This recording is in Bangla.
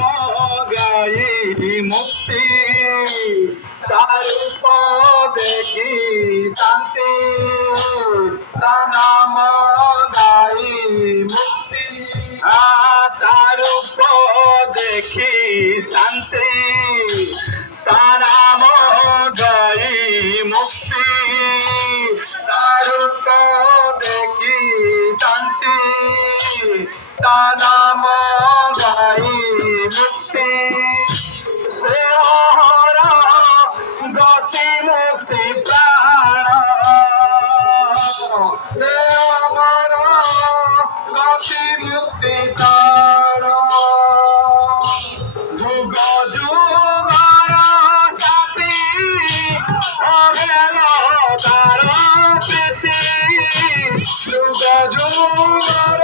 নাম গাই মুক্তি তার দেখি শান্তি তার নাম গাই মুক্তি তার দেখি শান্তি তার নাম গাই মুক্তি তার দেখি শান্তি তার নাম গাই মুক্তি সে হরা গতি মুক্তি প্রাণ সে আমার গতি মুক্তি প্রাণ যুগ যুগর সাথী অভের তার প্রীতি যুগ যুগর